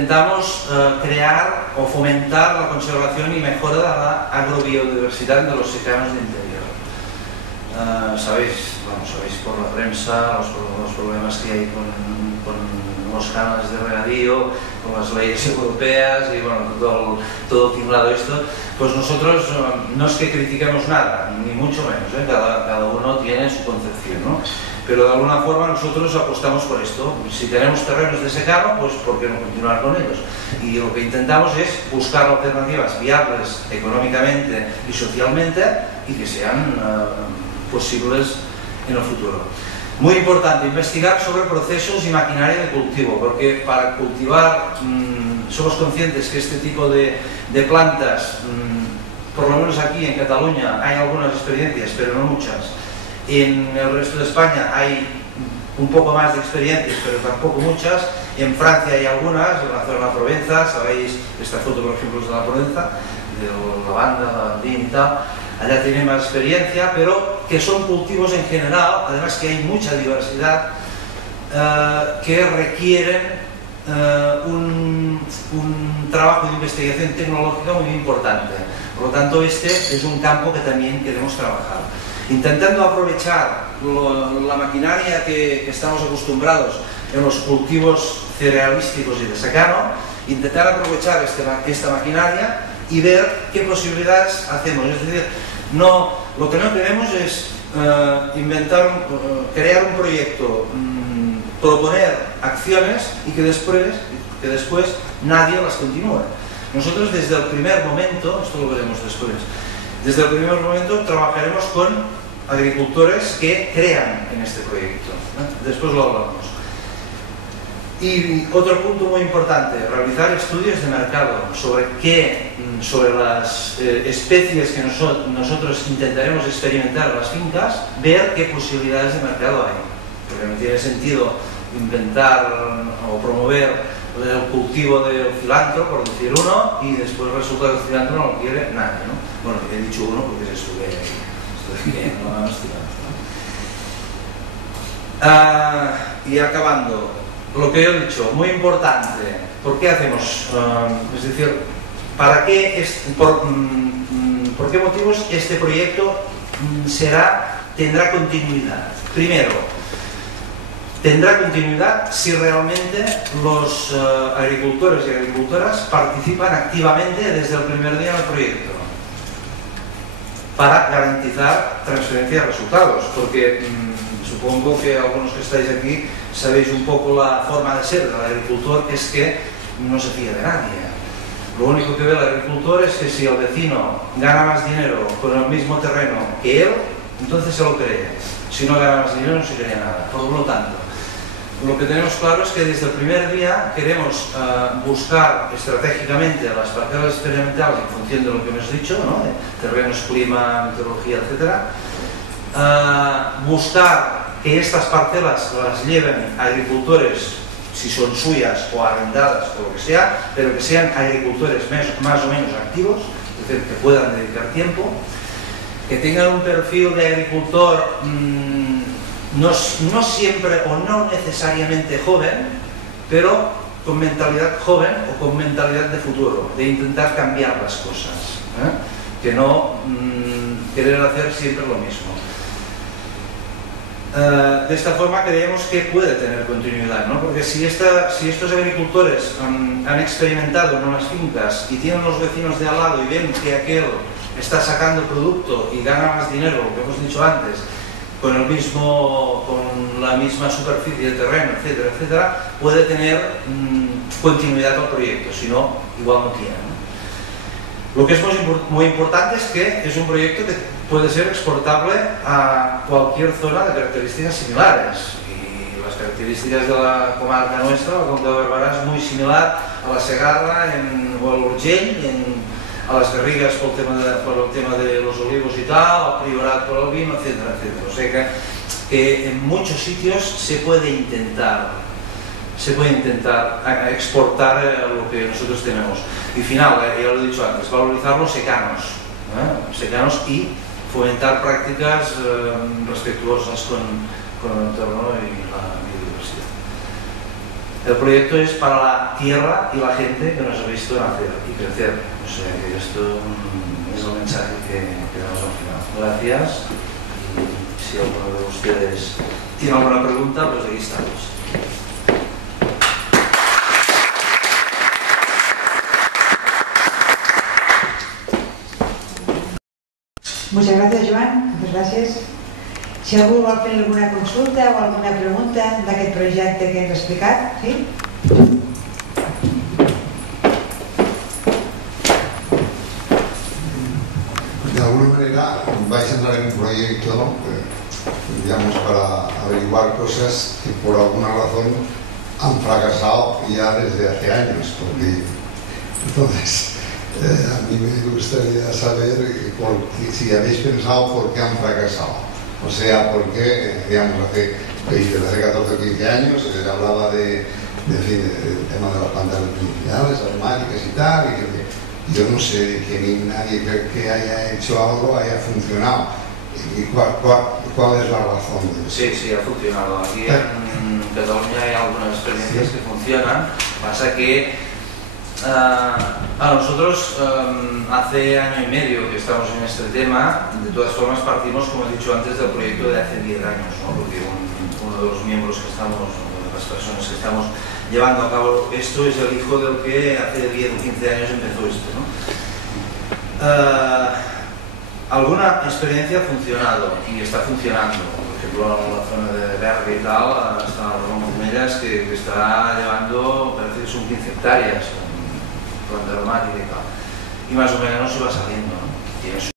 intentamos crear o fomentar la conservación y mejora de la agrobiodiversidad de los secanos de interior. Sabéis por la prensa los problemas que hay con los canales de regadío, con las leyes europeas y bueno, todo timbrado esto. Pues nosotros no es que critiquemos nada, ni mucho menos, cada uno tiene su concepción, ¿no? Pero de alguna forma nosotros apostamos por esto. Si tenemos terrenos de secano, pues ¿por qué no continuar con ellos? Y lo que intentamos es buscar alternativas viables económicamente y socialmente y que sean posibles en el futuro. Muy importante, investigar sobre procesos y maquinaria de cultivo, porque para cultivar somos conscientes que este tipo de plantas, por lo menos aquí en Cataluña hay algunas experiencias, pero no muchas. En el resto de España hay un poco más de experiencias, pero tampoco muchas. En Francia hay algunas, en la zona de la Provenza, sabéis, esta foto por ejemplo es de la Provenza, de lavanda, lavandín y tal. Allá tienen más experiencia, pero que son cultivos en general, además que hay mucha diversidad, que requieren un trabajo de investigación tecnológica muy importante. Por lo tanto, este es un campo que también queremos trabajar. Intentando aprovechar la maquinaria que estamos acostumbrados en los cultivos cerealísticos y de secano, intentar aprovechar esta maquinaria y ver qué posibilidades hacemos. Es decir, lo que no queremos es crear un proyecto, proponer acciones y que después nadie las continúe. Nosotros desde el primer momento, esto lo veremos después, desde el primer momento trabajaremos con agricultores que crean en este proyecto. Después lo hablamos. Y otro punto muy importante, realizar estudios de mercado sobre las especies que nosotros intentaremos experimentar en las fincas, ver qué posibilidades de mercado hay. Porque no tiene sentido inventar o promover el cultivo del cilantro, por decir uno, y después resulta que el cilantro no lo quiere nadie, ¿no? Bueno, he dicho uno porque estuve no y acabando, lo que he dicho, muy importante, ¿por qué hacemos? Es decir, ¿por qué motivos este proyecto tendrá continuidad? Primero, tendrá continuidad si realmente los agricultores y agricultoras participan activamente desde el primer día en el proyecto para garantizar transferencia de resultados, porque supongo que algunos que estáis aquí sabéis un poco la forma de ser del agricultor, que es que no se fía de nadie. Lo único que ve el agricultor es que si el vecino gana más dinero con el mismo terreno que él, entonces se lo cree. Si no gana más dinero no se cree nada. Por lo tanto, lo que tenemos claro es que desde el primer día queremos buscar estratégicamente las parcelas experimentales en función de lo que hemos dicho, ¿no? De terrenos, clima, meteorología, etc. Buscar que estas parcelas las lleven a agricultores, si son suyas o arrendadas o lo que sea, pero que sean agricultores más o menos activos, es decir, que puedan dedicar tiempo, que tengan un perfil de agricultor no siempre o no necesariamente joven, pero con mentalidad joven o con mentalidad de futuro, de intentar cambiar las cosas, que no querer hacer siempre lo mismo. De esta forma creemos que puede tener continuidad, ¿no? Porque si estos agricultores han experimentado en unas fincas y tienen los vecinos de al lado y ven que aquel está sacando producto y gana más dinero, lo que hemos dicho antes, con la misma superficie de terreno, etcétera, etcétera, puede tener continuidad al proyecto, si no, igual no tiene, ¿no? Lo que es muy importante es que es un proyecto que puede ser exportable a cualquier zona de características similares, y las características de la comarca nuestra, la Conca de Barberà, es muy similar a la Segarra o al Urgell, a las Garrigues por el tema de los olivos y tal, al Priorat por el vino, etcétera, etcétera. O sea que en muchos sitios se puede intentar exportar lo que nosotros tenemos. Y final, ya lo he dicho antes, valorizar los secanos y fomentar prácticas respetuosas con el entorno y la biodiversidad. El proyecto es para la tierra y la gente que nos ha visto nacer y crecer. O sea que esto es el mensaje que damos al final. Gracias. Y si alguno de ustedes tiene alguna pregunta, pues aquí estamos. Muchas gracias, Joan. Muchas gracias. Si algú vol fer alguna consulta o alguna pregunta d'aquest projecte que hem explicat, sí? De alguna manera vais a entrar en un proyecto, digamos, para averiguar cosas que por alguna razón han fracasado ya desde hace años, porque entonces a mí me gustaría saber si habéis pensado por qué han fracasado. O sea, porque, digamos, hace 14 o 15 años se hablaba del tema de las pantallas artificiales, automáticas y tal, y que yo no sé que nadie que haya hecho algo haya funcionado. ¿Y cuál es la razón de eso? Sí, ha funcionado. Aquí en Cataluña hay algunas experiencias que funcionan. Pasa que nosotros hace año y medio que estamos en este tema. De todas formas partimos, como he dicho antes, del proyecto de hace 10 años, ¿no? Porque uno de los miembros que estamos, una de las personas que estamos llevando a cabo esto es el hijo del que hace 10 o 15 años empezó esto, ¿no? Alguna experiencia ha funcionado y está funcionando. Por ejemplo, en la zona de Berga y tal, está Ramón Comellas que está llevando, parece que son 15 hectáreas, planta aromática y tal. Y más o menos se va saliendo, ¿no? Tiene